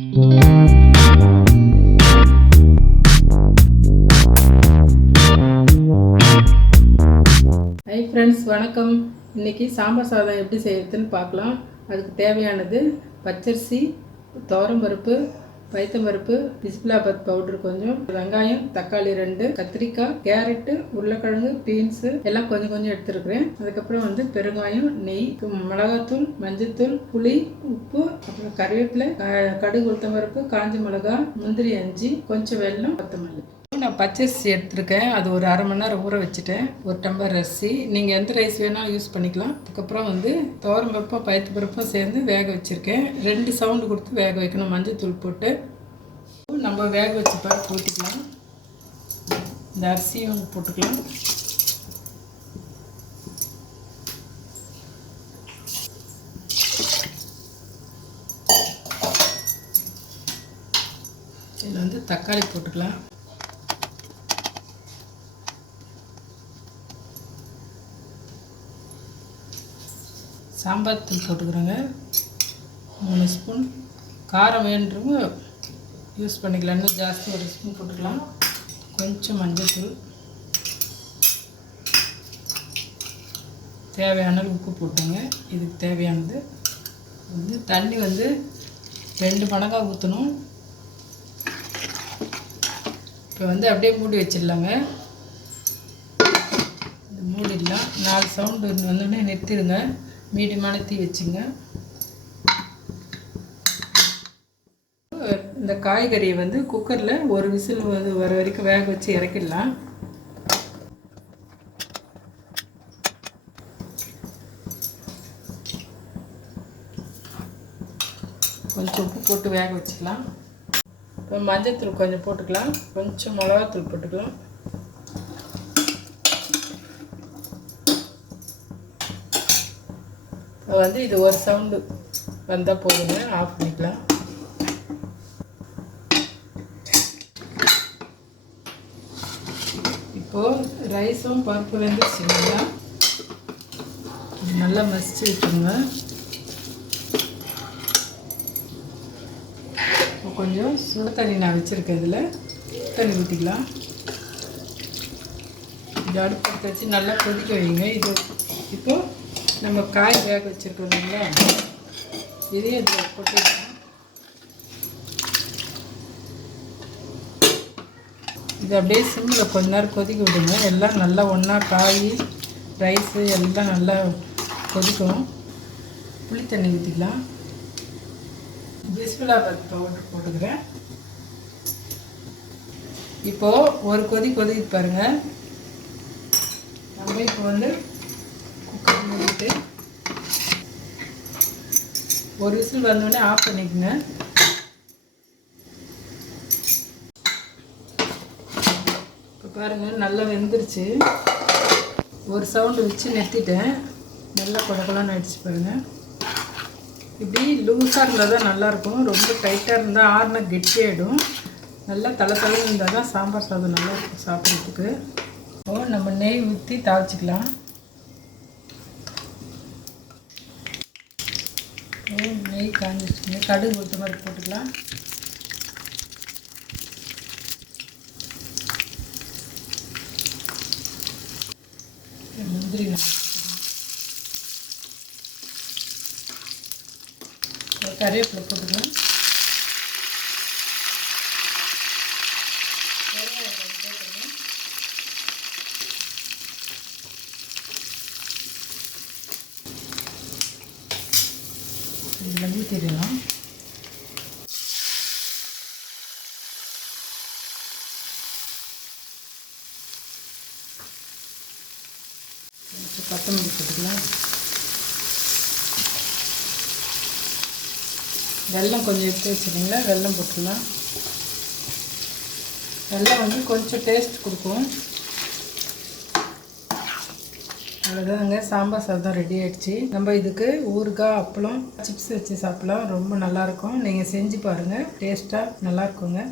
Hi friends, வணக்கம். இன்றைக்கி சாம்பார் சாதம் எப்படி செய்யறதுன்னு பார்க்கலாம். அதுக்கு தேவையானது பச்சரிசி, துவரம்பருப்பு, பைத்தம்பருப்பு, பிஸ்மிலாபாத் பவுடர் கொஞ்சம், வெங்காயம், தக்காளி 2, கத்திரிக்காய், கேரட்டு, உருளைக்கிழங்கு, பீன்ஸு எல்லாம் கொஞ்சம் கொஞ்சம் எடுத்துருக்குறேன். அதுக்கப்புறம் பெருங்காயம், நெய், மிளகாத்தூள், மஞ்சத்தூள், புளி, உப்பு, அப்புறம் கருவேப்பிலை, கடுகு, உளுத்தம்பருப்பு, காஞ்ச மிளகா, முந்திரி 5, கொஞ்சம் வெல்லம், கொத்தமல்லி. நான் பச்சரிசி எடுத்துருக்கேன். அது ஒரு அரை மணி நேரம் ஊற வச்சுட்டேன். ஒரு டம்ளர் அரிசி. நீங்கள் எந்த ரைஸ் வேணாலும் யூஸ் பண்ணிக்கலாம். அதுக்கப்புறம் துவரம் பருப்பும் பயிற்று பருப்பும் சேர்ந்து வேக வச்சுருக்கேன். 2 சவுண்டு கொடுத்து வேக வைக்கணும். மஞ்சள் தூள் போட்டு நம்ம வேக வச்சு பருப்பு ஊற்றிக்கலாம். இந்த அரிசியும் போட்டுக்கலாம். இதில் தக்காளி போட்டுக்கலாம். சாம்பார் தூள் போட்டுக்கிறோங்க, 3 ஸ்பூன். காரம் வேண்டுறவங்க யூஸ் பண்ணிக்கலாம், இன்னும் ஜாஸ்தி 1 ஸ்பூன் போட்டுக்கலாம். கொஞ்சம் மஞ்சள் தூள், தேவையான உப்பு போட்டுங்க. இதுக்கு தேவையானது தண்ணி 2 மடங்காக ஊற்றணும். இப்போ அப்படியே மூடி வச்சிடலாங்க. மூடிடலாம். 4 சவுண்டு வந்தோடனே நிறுத்திடுங்க. மீடியமான தீ வச்சுங்க. இந்த காய்கறியை குக்கரில் ஒரு விசில் வர வரைக்கும் வேக வச்சு இறக்கிடலாம். கொஞ்சம் உப்பு போட்டு வேக வச்சுக்கலாம். இப்போ மஞ்சத்தூள் கொஞ்சம் போட்டுக்கலாம். கொஞ்சம் மிளகாத்தூள் போட்டுக்கலாம். இது ஒரு சவுண்டு வந்தால் போதுங்க, ஆஃப் பண்ணிக்கலாம். இப்போது ரைஸும் பருப்பு வெந்துருச்சுங்களா, நல்லா மசிச்சு விட்டுருங்க. இப்போ கொஞ்சம் சுடு தண்ணி நான் வச்சுருக்கேன். இதில் தண்ணி ஊற்றிக்கலாம். இது அடுப்பு வச்சு நல்லா கொதிக்க வைங்க. இது இப்போது நம்ம காய் வேக வச்சுருக்கோம் இல்லைங்களா, இதையும் இதில் போட்டுக்கலாம். இது அப்படியே சிம்மில் கொஞ்ச நேரம் கொதிக்க விடுங்க. எல்லாம் நல்லா ஒன்றா காய், ரைஸு எல்லாம் நல்லா கொதிக்கும். புளி தண்ணி ஊற்றிக்கலாம். பிஸ்மிலாபாத் பவுடர் போட்டுக்கிறேன். இப்போது ஒரு கொதிக்கு பாருங்கள். நம்ம இப்போ குக்கர் மூடிட்டு ஒரு விசில் வந்தோடனே ஆஃப் பண்ணிக்கோங்க. இப்போ பாருங்கள், நல்லா வெந்துருச்சு. ஒரு சவுண்டு வச்சு நிறுத்திட்டேன். நல்லா கொடக்கொலன்னு ஆகிடுச்சு பாருங்கள். இப்படி லூஸாக இருந்தால் தான் நல்லாயிருக்கும். ரொம்ப டைட்டாக இருந்தால் ஆறுனா கெட்டியாகிடும். நல்லா தலை இருந்தால் தான் சாம்பார் சாதம் நல்லா இருக்கும் சாப்பிட்றதுக்கு. இப்போது நம்ம நெய் ஊற்றி தாளிச்சிக்கலாம். நெய் காஞ்சிச்சுங்க. கடுகு ஊற்ற மாதிரி போட்டுக்கலாம். முந்திரி கருவேப்பிலை போட்டுக்கலாம். இதில் ஊற்றிடலாம். கொத்தமல்லி போட்டுக்கலாம். வெல்லம் கொஞ்சம் எடுத்து வச்சுருங்களா, வெல்லம் போட்டுடலாம். வெல்லம் கொஞ்சம் டேஸ்ட் கொடுக்கும். அவ்வளோதாங்க, சாம்பார் சாதம் ரெடி ஆகிடுச்சு. நம்ம இதுக்கு ஊறுகாய், அப்பளம், சிப்ஸ் வச்சு சாப்பிட்லாம். ரொம்ப நல்லாயிருக்கும். நீங்கள் செஞ்சு பாருங்கள், டேஸ்ட்டாக நல்லாயிருக்குங்க.